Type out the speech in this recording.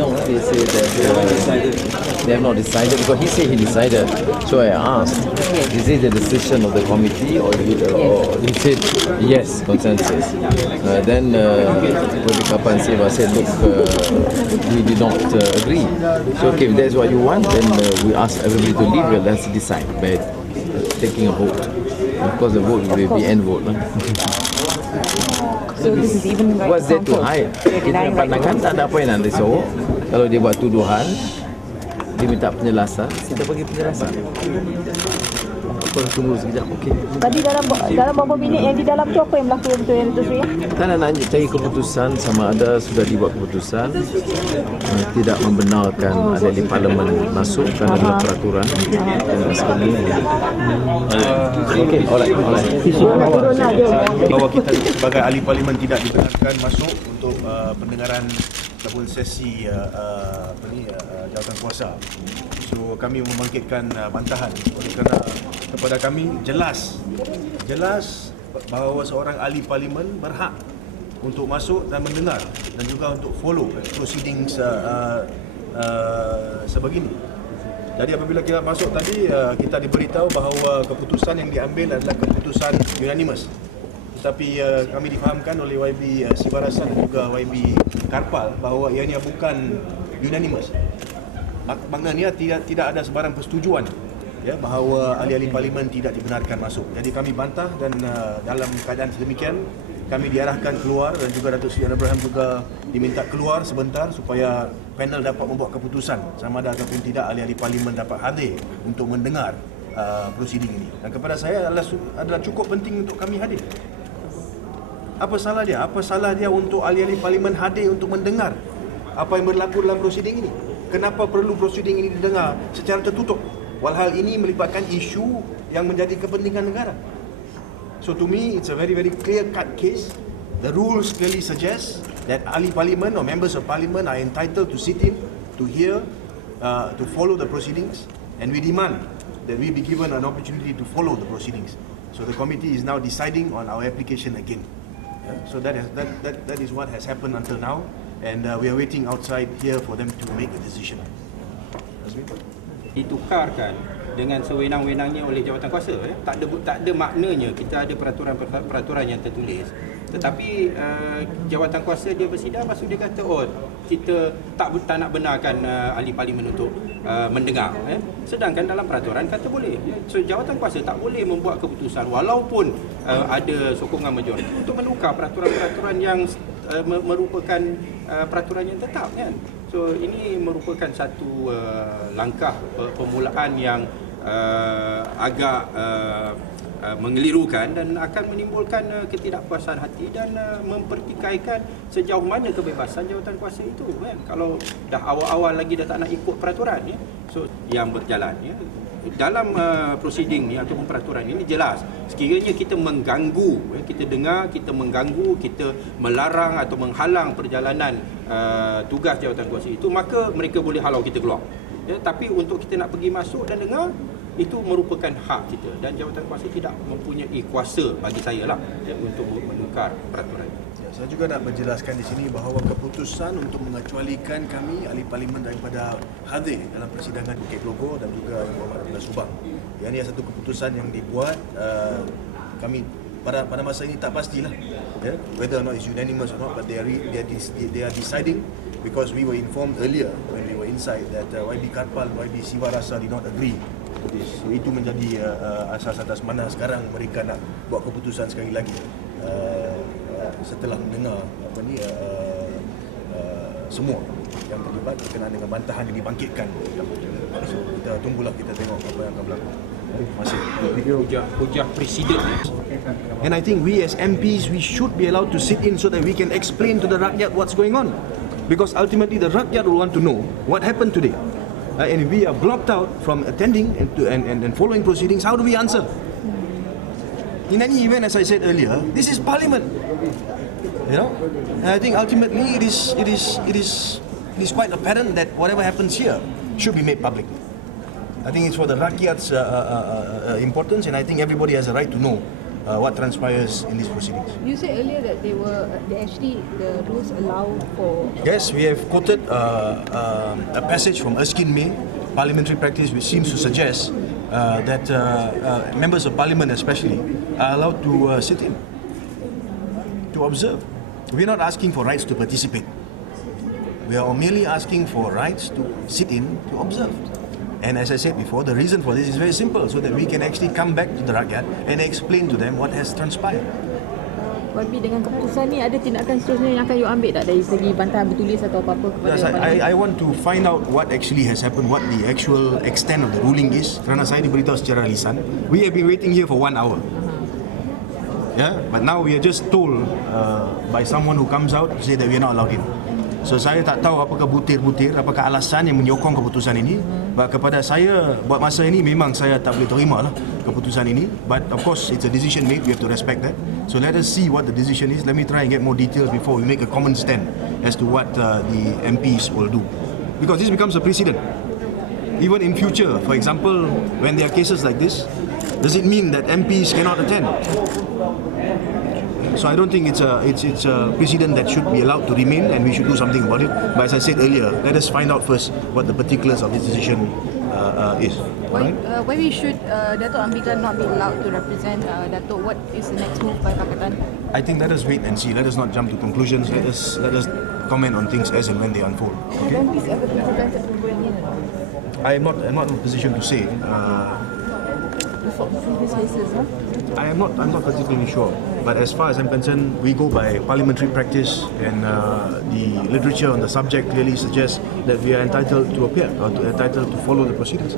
No, they say that they have not decided because he said he decided. So I asked, is it the decision of the committee or he said yes, consensus. Then Privieges said, look, we did not agree. So okay, if that's what you want, then we ask everybody to leave. Well, let's decide by taking a vote. Of course, the vote will be end vote. So this is even right. What's there to hide? Kita pandangan tak ada apa yang nak risau. Kalau dia buat tuduhan, dia minta penjelasan, kita bagi penjelasan. Apa tunggu sekejap, okey. Tadi dalam beberapa minit yang di dalam tu apa yang berlaku betul yang itu Sri? Kita nak cari keputusan sama ada sudah dibuat keputusan tidak membenarkan ahli parlimen masuk kerana dalam peraturan dan sebagainya. Okey, alright. Bahawa kita sebagai ahli parlimen tidak dibenarkan masuk untuk pendengaran ataupun sesi jawatan kuasa. So kami membangkitkan bantahan oleh kerana kepada kami jelas bahawa seorang ahli parlimen berhak untuk masuk dan mendengar dan juga untuk follow proceedings sebegini. Jadi apabila kita masuk tadi, kita diberitahu bahawa keputusan yang diambil adalah keputusan unanimous. Tetapi kami difahamkan oleh YB Sibarasa dan juga YB Karpal bahawa ianya bukan unanimous. Maknanya tidak ada sebarang persetujuan ya bahawa ahli-ahli parlimen tidak dibenarkan masuk. Jadi kami bantah dan dalam keadaan sedemikian kami diarahkan keluar dan juga Datuk Seri Abraham juga diminta keluar sebentar supaya panel dapat membuat keputusan sama ada ataupun tidak ahli-ahli parlimen dapat hadir untuk mendengar proceeding ini. Dan kepada saya adalah cukup penting untuk kami hadir. Apa salah dia? Apa salah dia untuk ahli-ahli parlimen hadir untuk mendengar apa yang berlaku dalam proceeding ini? Kenapa perlu proceeding ini didengar secara tertutup? Walhal ini melibatkan isu yang menjadi kepentingan negara. So to me, it's a very clear-cut case. The rules clearly suggest that ahli parlimen or members of parliament are entitled to sit in, to hear, to follow the proceedings, and we demand that we be given an opportunity to follow the proceedings. So the committee is now deciding on our application again. So that is what has happened until now, and we are waiting outside here for them to make a decision. Ditukarkan dengan sewenang-wenangnya oleh jawatan kuasa, tak ada maknanya kita ada peraturan yang tertulis, tetapi jawatan kuasa dia bersidang, lepas tu dia kata kita tak nak benarkan ahli parlimen untuk mendengar, sedangkan dalam peraturan kata boleh. So jawatan kuasa tak boleh membuat keputusan walaupun ada sokongan majoriti untuk menukar peraturan-peraturan yang merupakan peraturan yang tetap kan. So ini merupakan satu langkah permulaan yang agak mengelirukan dan akan menimbulkan ketidakpuasan hati dan mempertikaikan sejauh mana kebebasan jawatan kuasa itu kan. Kalau dah awal-awal lagi dah tak nak ikut peraturan ya. So yang berjalan ya. Dalam proceeding ni ataupun peraturan ini jelas sekiranya kita mengganggu, kita dengar, kita mengganggu, kita melarang atau menghalang perjalanan tugas jawatan kuasa itu, maka mereka boleh halau kita keluar ya. Tapi untuk kita nak pergi masuk dan dengar, itu merupakan hak kita dan jawatan kuasa tidak mempunyai kuasa bagi saya lah ya, untuk menukar peraturan. Saya juga nak menjelaskan di sini bahawa keputusan untuk mengecualikan kami ahli parlimen daripada hadir dalam persidangan Bukit Glogor dan juga Yang Berhormat Abdullah Subang. Yang ini satu keputusan yang dibuat kami pada masa ini tak pastilah ya, whether or not it's unanimous or not, but they are deciding because we were informed earlier when we were inside that YB Karpal, YB Sibarasa did not agree to this. So itu menjadi asas atas mana sekarang mereka nak buat keputusan sekali lagi. Setelah mendengar semua yang terlibat berkenaan dengan bantahan yang dibangkitkan. So, kita tunggulah, kita tengok apa yang akan berlaku. Hujah presiden. And I think we as MPs, we should be allowed to sit in so that we can explain to the rakyat what's going on. Because ultimately the rakyat will want to know what happened today. And if we are blocked out from attending and following proceedings, how do we answer? In any event, as I said earlier, this is Parliament. You know, and I think ultimately it is quite apparent that whatever happens here should be made public. I think it's for the rakyat's importance, and I think everybody has a right to know what transpires in these proceedings. You said earlier that the rules allow for. Yes, we have quoted a passage from Erskine May, parliamentary practice, which seems to suggest that members of parliament especially are allowed to sit in, to observe. We're not asking for rights to participate. We are merely asking for rights to sit in, to observe. And as I said before, the reason for this is very simple, so that we can actually come back to the rakyat and explain to them what has transpired. YB, dengan keputusan ni ada tindakan seterusnya yang akan you ambil tak dari segi bantahan bertulis atau apa-apa kepada Yes, I want to find out what actually has happened, what the actual extent of the ruling is. Kerana saya diberitahu secara lisan. We have been waiting here for 1 hour. Yeah, but now we are just told by someone who comes out to say that we are not allowed in. So saya tak tahu apakah butir-butir, apakah alasan yang menyokong keputusan ini. But kepada saya, buat masa ini memang saya tak boleh terima lah keputusan ini. But of course it's a decision made, we have to respect that. So let us see what the decision is. Let me try and get more details before we make a common stand as to what the MPs will do. Because this becomes a precedent. Even in future, for example, when there are cases like this, does it mean that MPs cannot attend? So I don't think it's a precedent that should be allowed to remain, and we should do something about it. But as I said earlier, let us find out first what the particulars of this decision is. Why we should Dato' Ambika not be allowed to represent Dato'? What is the next move by Pakatan? I think let us wait and see. Let us not jump to conclusions. Let us comment on things as and when they unfold. Have MPs ever been prevented from going in? I'm not in a position to say. Before previous cases, huh? I'm not particularly sure. But as far as I'm concerned, we go by parliamentary practice, and the literature on the subject clearly suggests that we are entitled to appear, or entitled to follow the proceedings.